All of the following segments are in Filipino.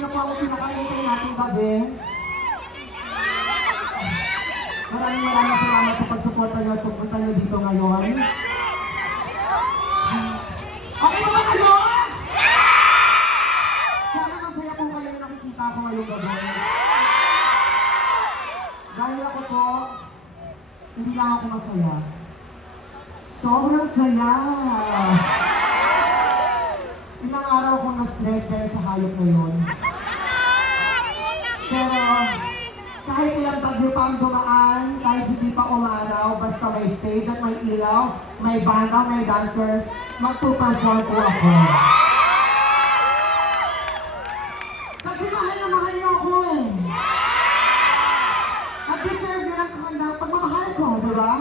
kanina po ang pinakahintay nating gabi. Maraming salamat sa pagsuporta niyo at pagpunta niyo dito ngayon. Okay ba kayo? Sana masaya po kayo na nakikita ako ngayong gabi. Dahil ako po, hindi lang ako masaya. Sobrang saya! Ilang araw akong na-stress dahil sa hayop na yun. Pero, kahit ilang tagyo pa ang dumaan, kahit hindi pa umaraw, basta may stage at may ilaw, may banda, may dancers, magpuperform po ako. Kasi mahal na mahal niyo ako eh. At deserve niyo ng kamandang pagmamahal ko, di ba?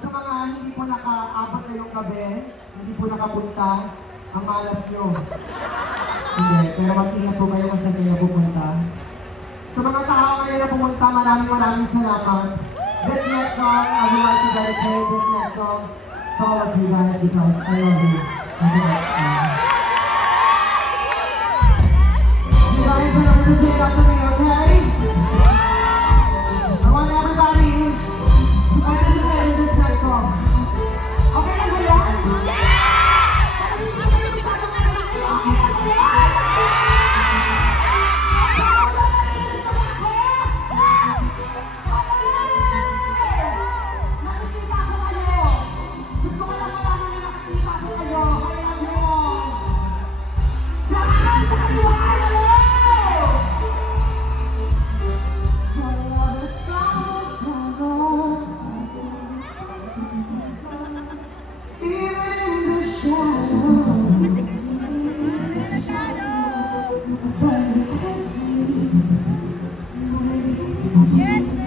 Sa mga hindi po nakaabot ngayong gabi, hindi po nakapunta, ang malas nyo. Hindi, pero mag-ingat po kayo kung saan kayo pupunta. Sa mga tao kayo na pumunta, maraming salamat. This next song, I would like to dedicate this next song to all of you guys because I love you. And the next song. You guys are going to repeat after me, okay? I want everybody to participate in this next song. Okay lang ba yan? Pero hindi ko kayo masyado ngayon. Okay lang ba yan? Nakikita ko kayo. Gusto ko lang malaman na nakikita ko kayo. I love you all. Diyan sa kaliwa!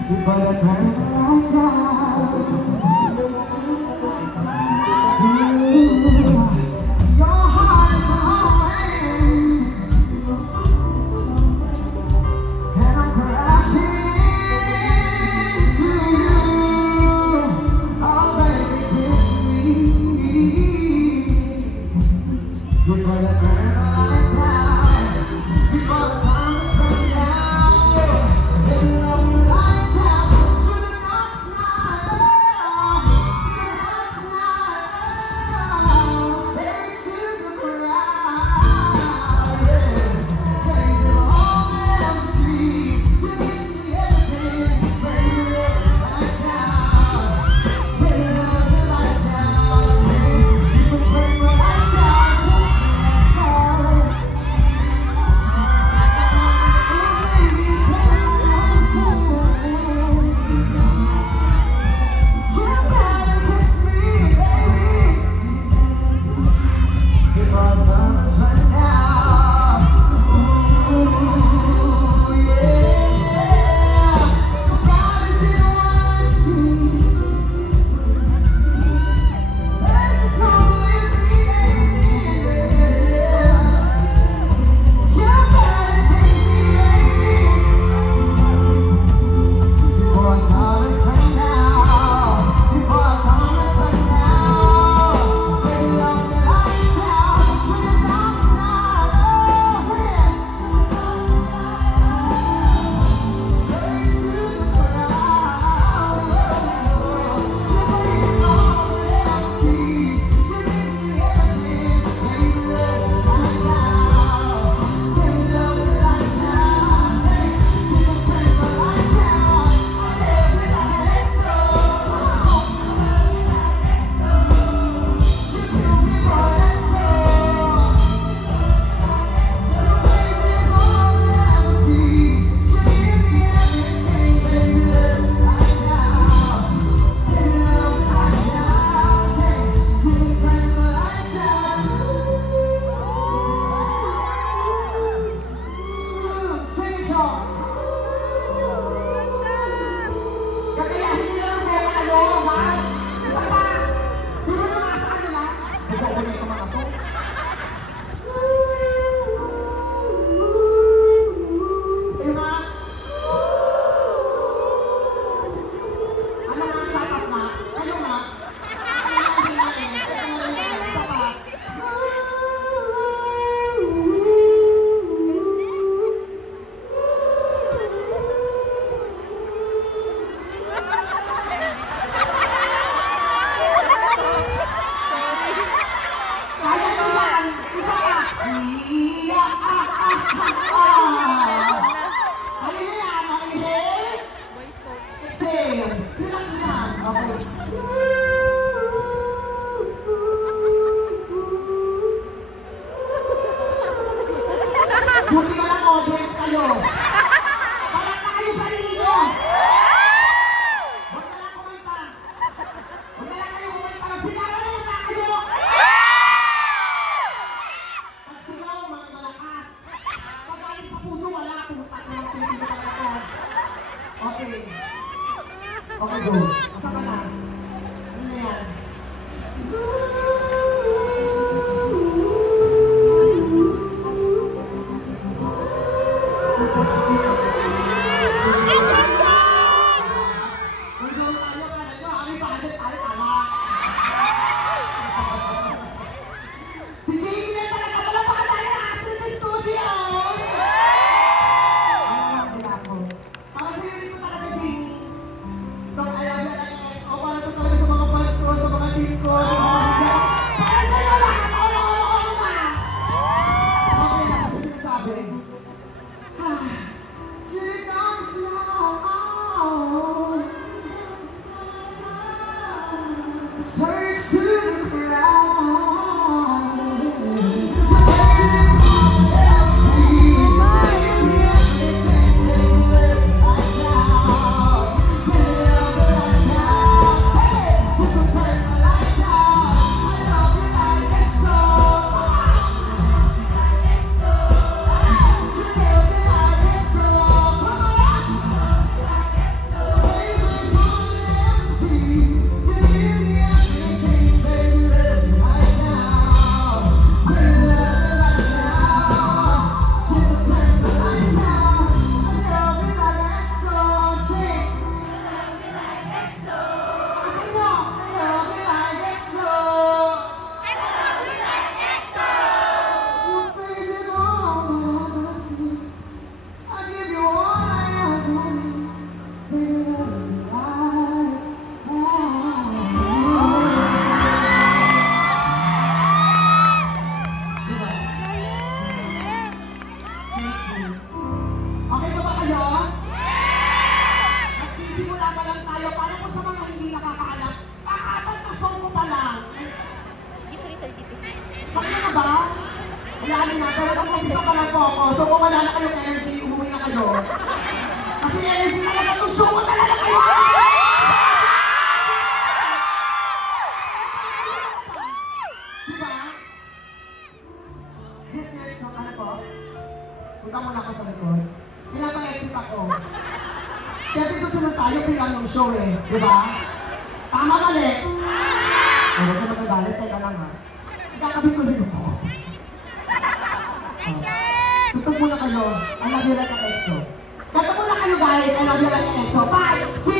Before the turn the lights out, your heart is hurting, and I'm crashing into you. Oh baby, kiss me. Before the turn the lights out, before the time is running out, and love me lights out. Buti na lang audience kayo. Parang na kayo sarili nyo. Huwag na lang kumanta. Huwag na lang kayo kumanta. Magsigawa na lang na kayo. Pagsigaw, mga malakas. Pag-alit sa puso, wala. Pumunta ko lang pinipin ko talaga ko. Okay. Okay, go. Asa ka na? Ano na yan? Si Jamie na talaga pala pakataya na Astrid Studios! Ano lang ako? Para sa'yo rin ko talaga, Jamie. Itong alam na lang o para ito talaga sa mga fans ko, sa mga team ko, sa mga liga. Para sa'yo lahat! Olo na! Okay lang, ano sinasabi? Sit down slow. Search to the crowd. Okay ba kayo? Nagsisimula pa lang tayo. Para po sa mga hindi nakakaalam, kakapat na song mo pa lang. Bakit na ba? Wala na, pero nag-umpisa pa lang po ako. So kung wala na kayong energy, umuwi na kayo. Kasi energy talaga itong show mo talaga kayo! Diba? This next song, ano po? Punta muna ako sa likod. Pinapa-exit ako. Siyempre susunod tayo, free lang ng show eh. Diba? Tama mali? Huwag ka magagalit, teka lang ha. Ikakabit ko rin ako. Tutog muna kayo. I love you like an EXO. Tutog muna kayo guys. I love you like an EXO. 5, 6,